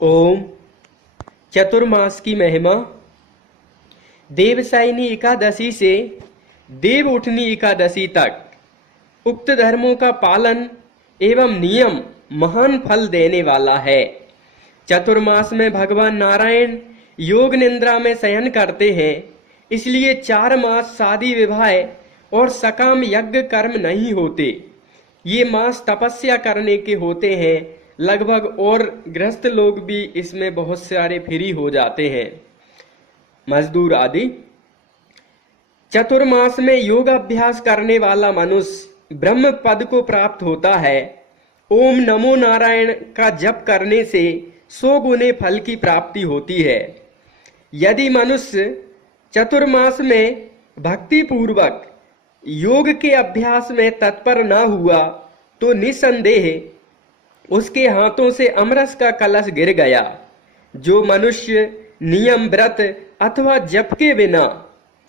ओम। चतुर्मास की महिमा। देवसायनी एकादशी से देव उठनी एकादशी तक उक्त धर्मों का पालन एवं नियम महान फल देने वाला है। चतुर्मास में भगवान नारायण योग निद्रा में शयन करते हैं, इसलिए 4 मास शादी विवाह और सकाम यज्ञ कर्म नहीं होते। ये मास तपस्या करने के होते हैं लगभग, और गृहस्थ लोग भी इसमें बहुत सारे फ्री हो जाते हैं, मजदूर आदि। चतुर्मास में योग अभ्यास करने वाला मनुष्य ब्रह्म पद को प्राप्त होता है। ओम नमो नारायण का जप करने से 100 गुने फल की प्राप्ति होती है। यदि मनुष्य चतुर्मास में भक्ति पूर्वक योग के अभ्यास में तत्पर न हुआ तो निसंदेह उसके हाथों से अमरस का कलश गिर गया। जो मनुष्य नियम व्रत अथवा जप के बिना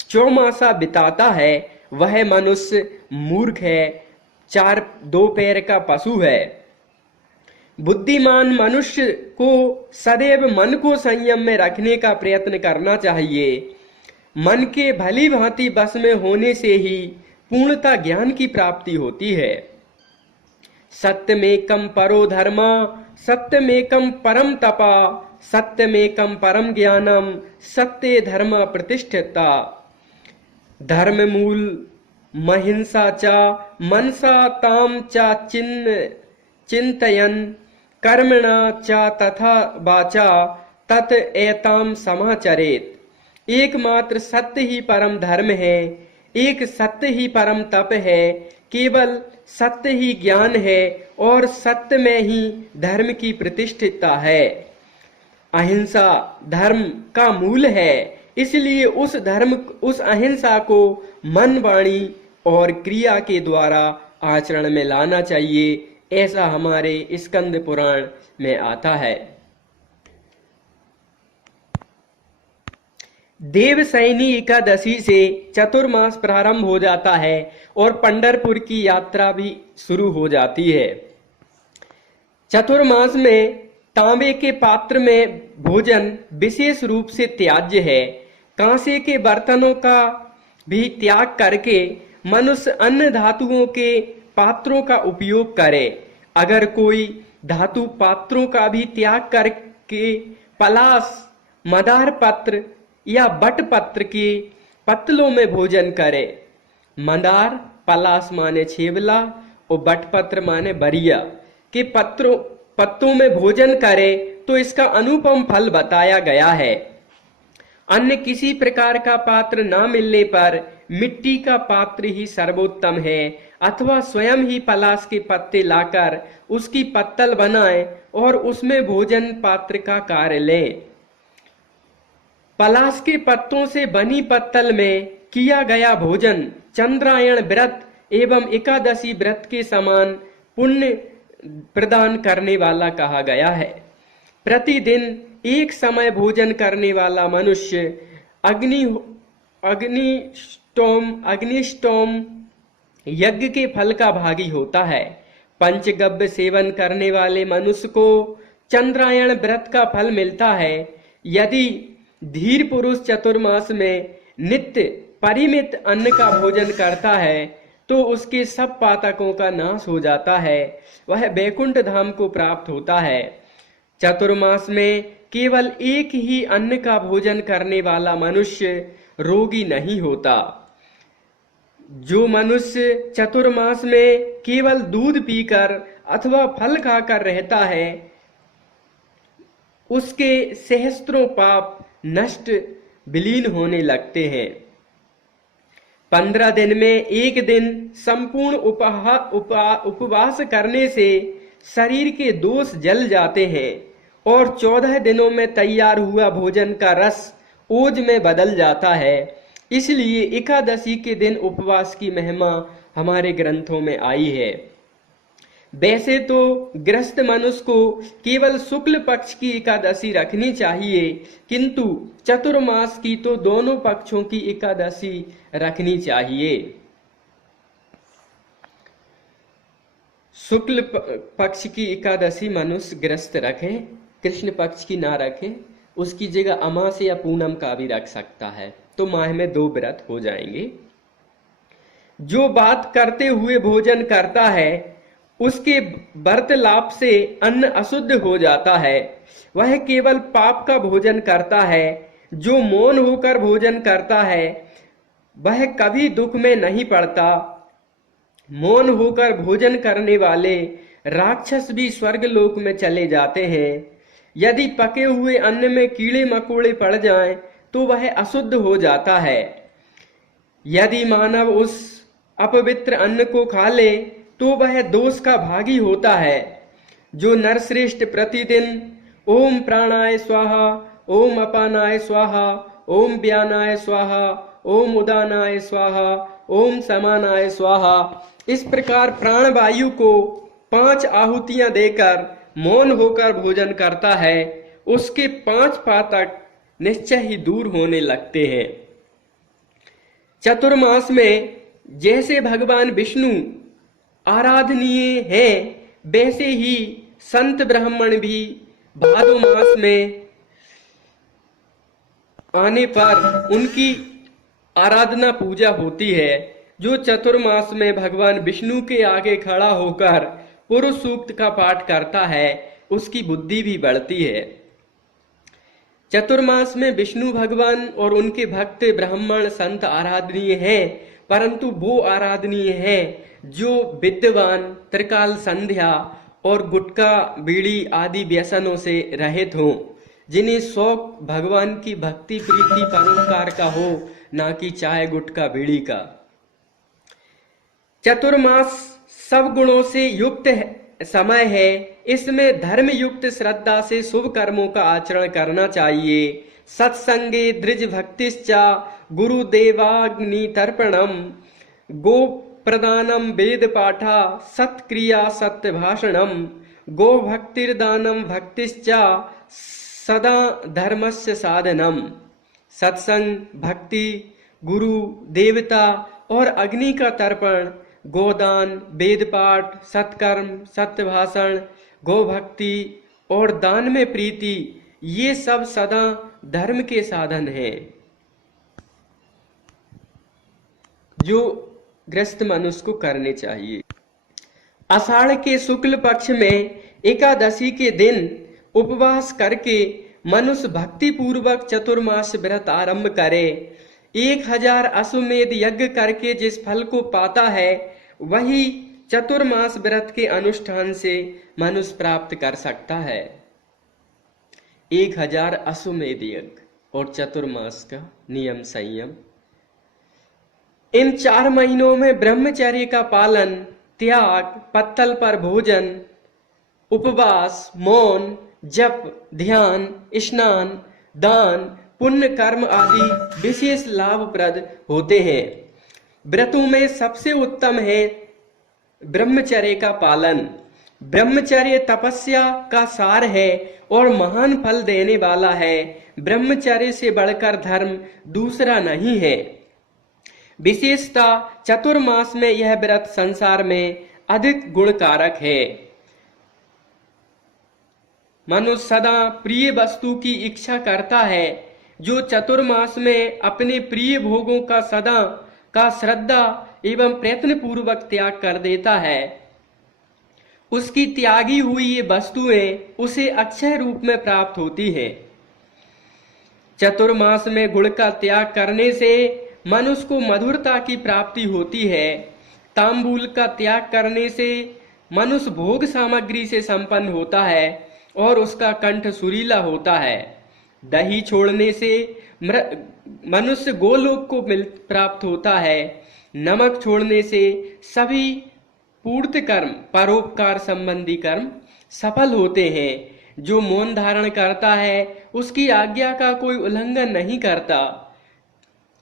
चौमासा बिताता है वह मनुष्य मूर्ख है, 2 पैर का पशु है। बुद्धिमान मनुष्य को सदैव मन को संयम में रखने का प्रयत्न करना चाहिए। मन के भली भांति बस में होने से ही पूर्णता ज्ञान की प्राप्ति होती है। सत्यमेकम परो धर्मा, सत्यमेकम परम तपा, सत्यमेकम परम ज्ञानम, सत्य धर्म प्रतिष्ठिता। धर्म मूल महिंसा चा मनसा ताम चा चिंतयन कर्मणा चा तथा वाचा तत् एताम समाचरेत। एकमात्र सत्य ही परम धर्म है, एक सत्य ही परम तप है, केवल सत्य ही ज्ञान है और सत्य में ही धर्म की प्रतिष्ठितता है। अहिंसा धर्म का मूल है, इसलिए उस अहिंसा को मन वाणी और क्रिया के द्वारा आचरण में लाना चाहिए, ऐसा हमारे स्कंद पुराण में आता है। देवसैनी एकादशी से चतुर्मास प्रारंभ हो जाता है और पंढरपुर की यात्रा भी शुरू हो जाती है। चतुर्मास में तांबे के पात्र में भोजन विशेष रूप से त्याज्य है। कांसे के बर्तनों का भी त्याग करके मनुष्य अन्य धातुओं के पात्रों का उपयोग करे। अगर कोई धातु पात्रों का भी त्याग करके पलाश, मदार पत्र या बट पत्र के पत्तलों में भोजन करे। मदार पलाश माने छेवला और बट पत्र माने बरिया के पत्तों में भोजन करे तो इसका अनुपम फल बताया गया है। अन्य किसी प्रकार का पात्र ना मिलने पर मिट्टी का पात्र ही सर्वोत्तम है, अथवा स्वयं ही पलाश के पत्ते लाकर उसकी पत्तल बनाएं और उसमें भोजन पात्र का कार्य लें। पलाश के पत्तों से बनी पत्तल में किया गया भोजन चंद्रायण व्रत एवं एकादशी व्रत के समान पुण्य प्रदान करने वाला कहा गया है। प्रतिदिन एक समय भोजन करने वाला मनुष्य अग्निष्टोम यज्ञ के फल का भागी होता है। पंचगव्य सेवन करने वाले मनुष्य को चंद्रायण व्रत का फल मिलता है। यदि धीर पुरुष चतुर्मास में नित्य परिमित अन्न का भोजन करता है तो उसके सब पातकों का नाश हो जाता है, वह बैकुंठ धाम को प्राप्त होता है। चतुर्मास में केवल एक ही अन्न का भोजन करने वाला मनुष्य रोगी नहीं होता। जो मनुष्य चतुर्मास में केवल दूध पीकर अथवा फल खाकर रहता है उसके सहस्त्रों पाप नष्ट विलीन होने लगते हैं। 15 दिन में एक दिन संपूर्ण उपवास करने से शरीर के दोष जल जाते हैं और 14 दिनों में तैयार हुआ भोजन का रस ओज में बदल जाता है। इसलिए एकादशी के दिन उपवास की महिमा हमारे ग्रंथों में आई है। वैसे तो गृहस्थ मनुष्य को केवल शुक्ल पक्ष की एकादशी रखनी चाहिए, किंतु चतुर्मास की तो दोनों पक्षों की एकादशी रखनी चाहिए। शुक्ल पक्ष की एकादशी मनुष्य गृहस्थ रखे कृष्ण पक्ष की ना रखे, उसकी जगह अमास या पूनम का भी रख सकता है, तो माह में 2 व्रत हो जाएंगे। जो बात करते हुए भोजन करता है उसके वार्तालाप से अन्न अशुद्ध हो जाता है, वह केवल पाप का भोजन करता है। जो मौन होकर भोजन करता है वह कभी दुख में नहीं पड़ता। मौन होकर भोजन करने वाले राक्षस भी स्वर्ग लोक में चले जाते हैं। यदि पके हुए अन्न में कीड़े मकोड़े पड़ जाएं तो वह अशुद्ध हो जाता है। यदि मानव उस अपवित्र अन्न को खा ले तो वह दोष का भागी होता है। जो नरश्रेष्ठ प्रतिदिन ओम प्राणाय स्वाहा, ओम अपानाय स्वाहा, ओम व्यानाय स्वाहा, ओम उदानाय स्वाहा, ओम समानाय स्वाहा इस प्रकार प्राणवायु को 5 आहुतियां देकर मौन होकर भोजन करता है, उसके 5 पातक निश्चय ही दूर होने लगते हैं। चतुर्मास में जैसे भगवान विष्णु आराधनीय हैं, वैसे ही संत ब्राह्मण भी भादो मास में आने पर उनकी आराधना पूजा होती है। जो चतुर्मास में भगवान विष्णु के आगे खड़ा होकर पुरुष सूक्त का पाठ करता है उसकी बुद्धि भी बढ़ती है। चतुर्मास में विष्णु भगवान और उनके भक्त ब्राह्मण संत आराधनीय हैं, परंतु वो आराधनीय हैं जो विद्वान, त्रिकाल संध्या और गुटखा बीड़ी आदि व्यसनों से रहित हों, जिन्हें शौक भगवान की भक्ति प्रीति परोपकार का हो, ना कि चाय गुटखा बीड़ी का। चतुर्मास सब गुणों से युक्त समय है। इसमें धर्म युक्त श्रद्धा से शुभ कर्मों का आचरण करना चाहिए। सत्संगे द्विज भक्तिश्चा गुरुदेवाग्नि तर्पणम गो प्रदानम वेद पाठा सत्क्रिया सत्य भाषणम गो भक्तिर्दानम भक्तिश्चा सदा धर्मस्य साधनम। सत्संग, भक्ति, गुरु, देवता और अग्नि का तर्पण, गोदान, वेद पाठ, सत्कर्म, सत्य भाषण, गो भक्ति और दान में प्रीति, ये सब सदा धर्म के साधन हैं जो गृहस्थ मनुष्य को करने चाहिए। आषाढ़ के शुक्ल पक्ष में एकादशी के दिन उपवास करके मनुष्य भक्ति पूर्वक चतुर्मास व्रत आरंभ करे। 1000 अश्वमेध यज्ञ करके जिस फल को पाता है वही चतुर्मास व्रत के अनुष्ठान से मनुष्य प्राप्त कर सकता है। 1000 अश्वमेध यज्ञ और चतुर्मास का नियम संयम। इन 4 महीनों में ब्रह्मचर्य का पालन, त्याग, पत्तल पर भोजन, उपवास, मौन, जप, ध्यान, स्नान, दान, पुण्य कर्म आदि विशेष लाभप्रद होते हैं। व्रतों में सबसे उत्तम है ब्रह्मचर्य का पालन। ब्रह्मचर्य तपस्या का सार है और महान फल देने वाला है। ब्रह्मचर्य से बढ़कर धर्म दूसरा नहीं है। विशेषता चतुर्मास में यह व्रत संसार में अधिक गुणकारक है। मनुष्य सदा प्रिय वस्तु की इच्छा करता है। जो चतुर्मास में अपने प्रिय भोगों का सदा का श्रद्धा एवं प्रयत्न पूर्वक त्याग कर देता है, उसकी त्यागी हुई ये वस्तुएं उसे अक्षय रूप में प्राप्त होती है। चतुर्मास में गुण का त्याग करने से मनुष्य को मधुरता की प्राप्ति होती है। तांबूल का त्याग करने से मनुष्य भोग सामग्री से संपन्न होता है और उसका कंठ सुरीला होता है। दही छोड़ने से मनुष्य गोलोक को प्राप्त होता है। नमक छोड़ने से सभी पूर्त कर्म, परोपकार संबंधी कर्म सफल होते हैं। जो मौन धारण करता है उसकी आज्ञा का कोई उल्लंघन नहीं करता।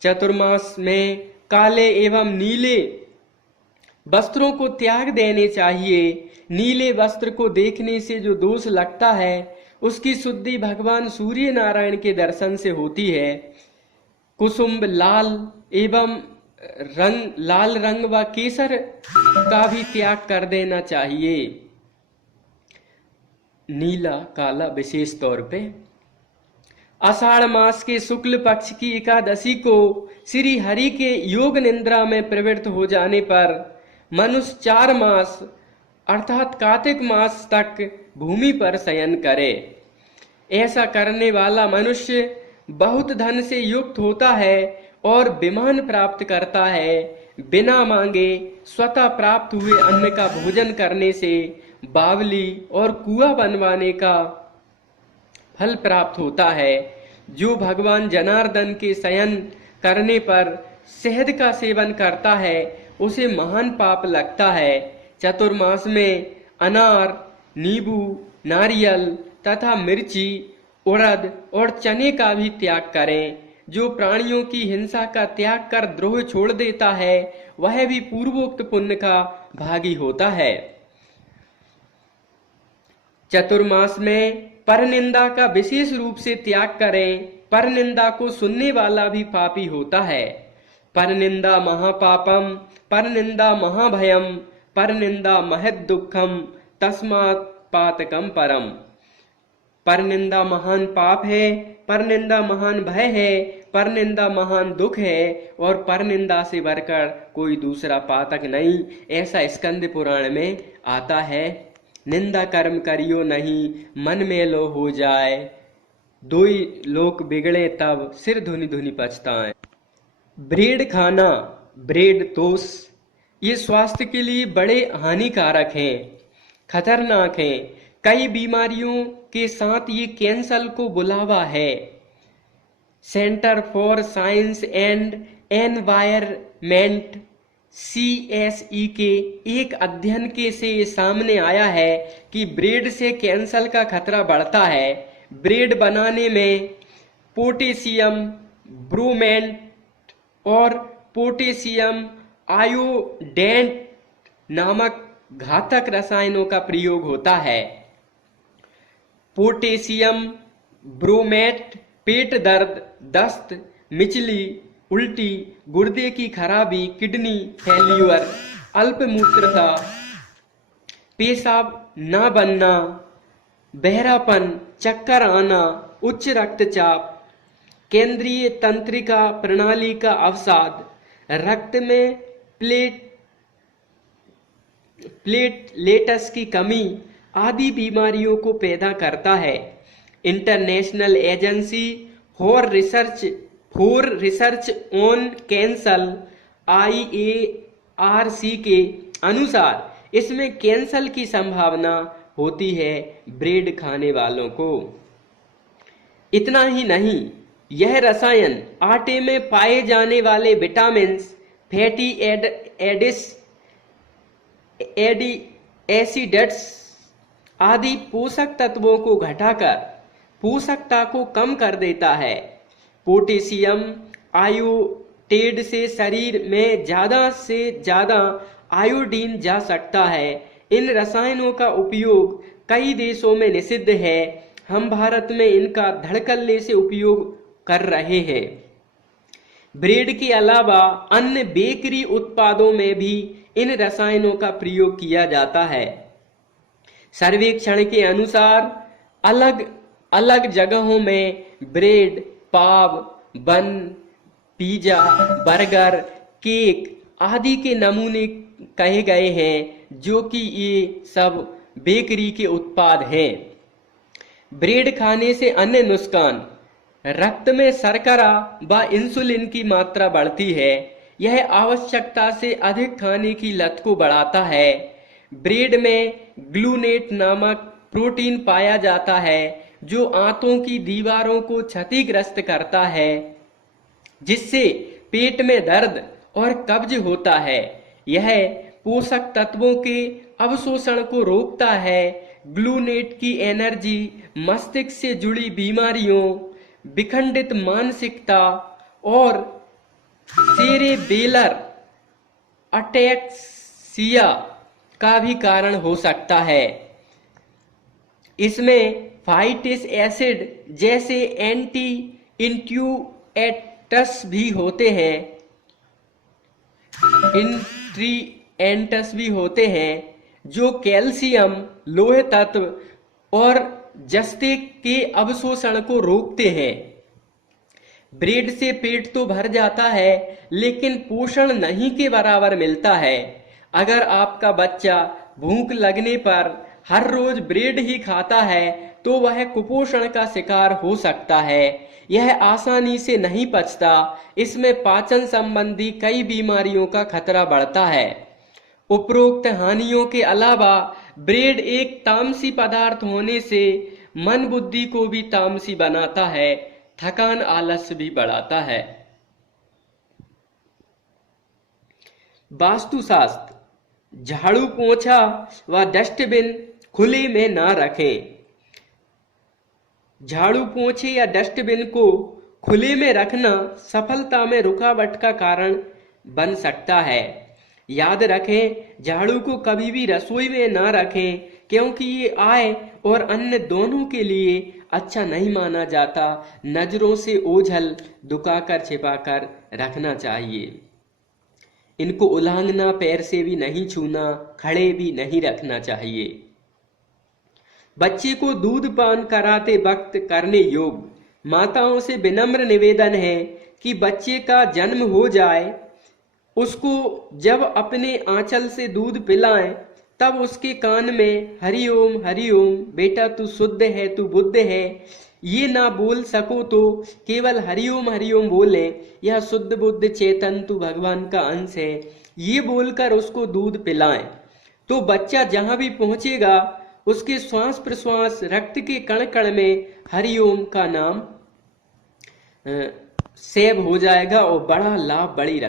चतुर्मास में काले एवं नीले वस्त्रों को त्याग देने चाहिए। नीले वस्त्र को देखने से जो दोष लगता है उसकी शुद्धि भगवान सूर्य नारायण के दर्शन से होती है। कुसुम, लाल एवं लाल रंग व केसर का भी त्याग कर देना चाहिए। नीला काला विशेष तौर पे। आषाढ़ मास के शुक्ल पक्ष की एकादशी को श्री हरि के योग निद्रा में प्रवृत्त हो जाने पर मनुष्य 4 मास अर्थात कार्तिक मास तक भूमि पर शयन करे। ऐसा करने वाला मनुष्य बहुत धन से युक्त होता है और विमान प्राप्त करता है। बिना मांगे स्वतः प्राप्त हुए अन्न का भोजन करने से बावली और कुआं बनवाने का फल प्राप्त होता है। जो भगवान जनार्दन के शयन करने पर शहद का सेवन करता है उसे महान पाप लगता है। चतुर्मास में अनार, नींबू, नारियल तथा मिर्ची, उड़द और चने का भी त्याग करें। जो प्राणियों की हिंसा का त्याग कर द्रोह छोड़ देता है वह भी पूर्वोक्त पुण्य का भागी होता है। चतुर्मास में परनिंदा का विशेष रूप से त्याग करें। परनिंदा को सुनने वाला भी पापी होता है। परनिंदा महापापम, परनिंदा महाभयम, परनिंदा महद दुखम, तस्मात् पातकम परम। परनिंदा महान पाप है, परनिंदा महान भय है, परनिंदा महान दुख है और परनिंदा से बढ़कर कोई दूसरा पातक नहीं। ऐसा स्कंद पुराण में आता है। निंदा कर्म करियो नहीं, मन में लो हो जाए, दोई लोक बिगड़े तब सिर धुनी धुनी पछताएं। ब्रेड खाना, ब्रेड टोस्ट, ये स्वास्थ्य के लिए बड़े हानिकारक हैं, खतरनाक हैं। कई बीमारियों के साथ ये कैंसर को बुलावा है। Centre for science and environment CSE के एक अध्ययन के से सामने आया है कि ब्रेड से कैंसर का खतरा बढ़ता है। ब्रेड बनाने में पोटेशियम ब्रोमेट और पोटेशियम आयोडेट नामक घातक रसायनों का प्रयोग होता है। पोटेशियम ब्रोमेट पेट दर्द, दस्त, मिचली, उल्टी, गुर्दे की खराबी, किडनी फेल्यूर, अल्पमूत्रता, पेशाब न बनना, बहरापन, चक्कर आना, उच्च रक्तचाप, केंद्रीय तंत्रिका प्रणाली का अवसाद, रक्त में प्लेटलेट्स की कमी आदि बीमारियों को पैदा करता है। International agency for research on cancer IARC के अनुसार इसमें कैंसर की संभावना होती है ब्रेड खाने वालों को। इतना ही नहीं, यह रसायन आटे में पाए जाने वाले विटामिन, फैटी एसिड्स आदि पोषक तत्वों को घटाकर पोषकता को कम कर देता है। पोटेशियम आयोडेट से शरीर में ज्यादा से ज्यादा आयोडीन जा सकता है। इन रसायनों का उपयोग कई देशों में निषिद्ध है। हम भारत में इनका धड़कल्ले से उपयोग कर रहे हैं। ब्रेड के अलावा अन्य बेकरी उत्पादों में भी इन रसायनों का प्रयोग किया जाता है। सर्वेक्षण के अनुसार अलग अलग जगहों में ब्रेड, पाव, बन, पिज्जा, बर्गर, केक आदि के नमूने कहे गए हैं, जो कि ये सब बेकरी के उत्पाद हैं। ब्रेड खाने से अन्य नुकसान, रक्त में शर्करा व इंसुलिन की मात्रा बढ़ती है। यह आवश्यकता से अधिक खाने की लत को बढ़ाता है। ब्रेड में ग्लूटेन नामक प्रोटीन पाया जाता है जो आंतों की दीवारों को क्षतिग्रस्त करता है, जिससे पेट में दर्द और कब्ज होता है। यह पोषक तत्वों के अवशोषण को रोकता है। ग्लूटेन की एनर्जी मस्तिष्क से जुड़ी बीमारियों, विखंडित मानसिकता और सेरेब्रल अटैक्सिया का भी कारण हो सकता है। इसमें फाइटिक एसिड जैसे एंटी इंट्यूएंट्स भी होते हैं, जो कैल्शियम, लोह तत्व और जस्ते के अवशोषण को रोकते हैं। ब्रेड से पेट तो भर जाता है, लेकिन पोषण नहीं के बराबर मिलता है। अगर आपका बच्चा भूख लगने पर हर रोज ब्रेड ही खाता है तो वह कुपोषण का शिकार हो सकता है। यह आसानी से नहीं पचता, इसमें पाचन संबंधी कई बीमारियों का खतरा बढ़ता है। उपरोक्त हानियों के अलावा ब्रेड एक तामसी पदार्थ होने से मन बुद्धि को भी तामसी बनाता है, थकान आलस्य भी बढ़ाता है। वास्तुशास्त्र, झाड़ू पोंछा व डस्टबिन खुले में ना रखें। झाड़ू पोंछे या डस्टबिन को खुले में रखना सफलता में रुकावट का कारण बन सकता है। याद रखें, झाड़ू को कभी भी रसोई में ना रखें, क्योंकि ये आय और अन्न दोनों के लिए अच्छा नहीं माना जाता। नजरों से ओझल दुकाकर छिपाकर रखना चाहिए। इनको उलांघना, पैर से भी नहीं छूना, खड़े भी नहीं रखना चाहिए। बच्चे को दूध पान कराते वक्त करने योग। माताओं से विनम्र निवेदन है कि बच्चे का जन्म हो जाए, उसको जब अपने आंचल से दूध पिलाएं, तब उसके कान में हरि ओम बेटा तू शुद्ध है, तू बुद्ध है, ये ना बोल सको तो केवल हरि ओम बोलें, यह शुद्ध बुद्ध चेतन तू भगवान का अंश है, ये बोलकर उसको दूध पिलाएं। तो बच्चा जहां भी पहुंचेगा उसके श्वास प्रश्वास रक्त के कण कण में हरि ओम का नाम सेव हो जाएगा और बड़ा लाभ बड़ी